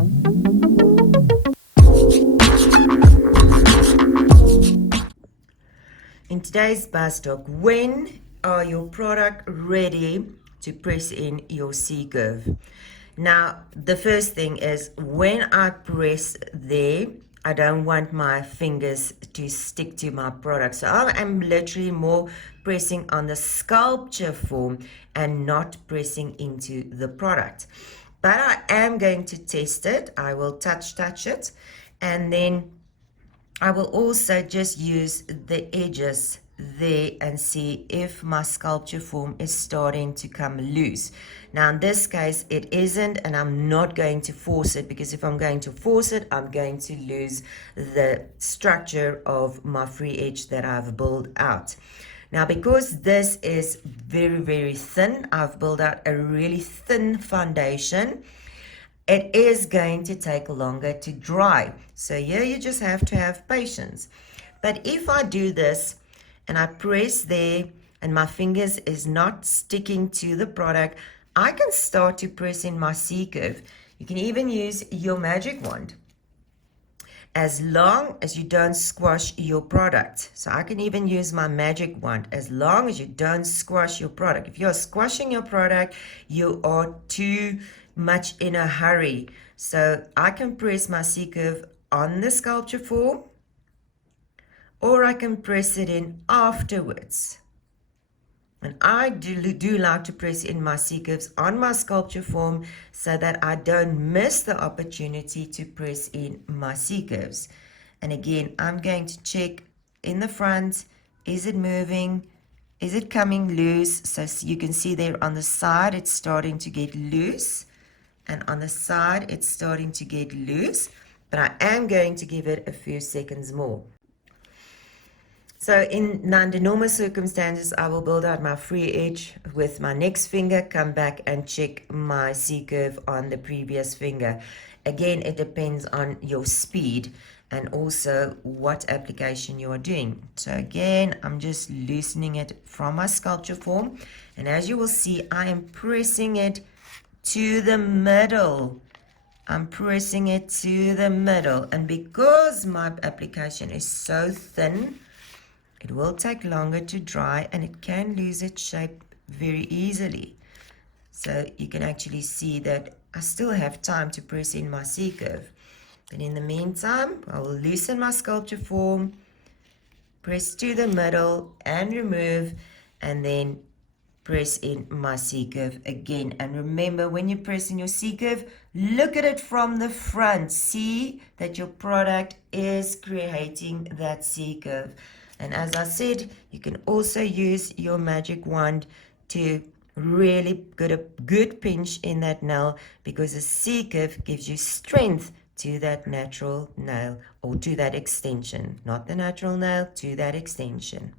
In today's bus talk, when are your product ready to press in your C-curve? Now, the first thing is when I press there, I don't want my fingers to stick to my product. So I am literally more pressing on the sculpture form and not pressing into the product. But I am going to test it. I will touch it, and then I will also just use the edges there and see if my sculpture form is starting to come loose. Now in this case it isn't, and I'm not going to force it, because if I'm going to force it, I'm going to lose the structure of my free edge that I've built out. Now because this is very thin, I've built out a really thin foundation. It is going to take longer to dry. So here you just have to have patience. But if I do this and I press there and my fingers is not sticking to the product, I can start to press in my C-curve. You can even use your magic wand, as long as you don't squash your product. So I can even use my magic wand as long as you don't squash your product. If you're squashing your product, you are too much in a hurry. So I can press my C-curve on the sculpture form, or I can press it in afterwards. And I do like to press in my C-curves on my sculpture form so that I don't miss the opportunity to press in my C-curves. And again, I'm going to check in the front, is it moving? Is it coming loose? So you can see there on the side, it's starting to get loose. And on the side, it's starting to get loose. But I am going to give it a few seconds more. So under normal circumstances, I will build out my free edge with my next finger, come back and check my C-curve on the previous finger. Again, it depends on your speed and also what application you are doing. So again, I'm just loosening it from my sculpture form. And as you will see, I am pressing it to the middle. I'm pressing it to the middle. And because my application is so thin, it will take longer to dry and it can lose its shape very easily. So you can actually see that I still have time to press in my C-curve. But in the meantime, I will loosen my sculpture form, press to the middle and remove, and then press in my C-curve again. And remember, when you press in your C-curve, look at it from the front. See that your product is creating that C-curve. And as I said, you can also use your magic wand to really get a good pinch in that nail, because a C-curve gives you strength to that natural nail, or to that extension. Not the natural nail, to that extension.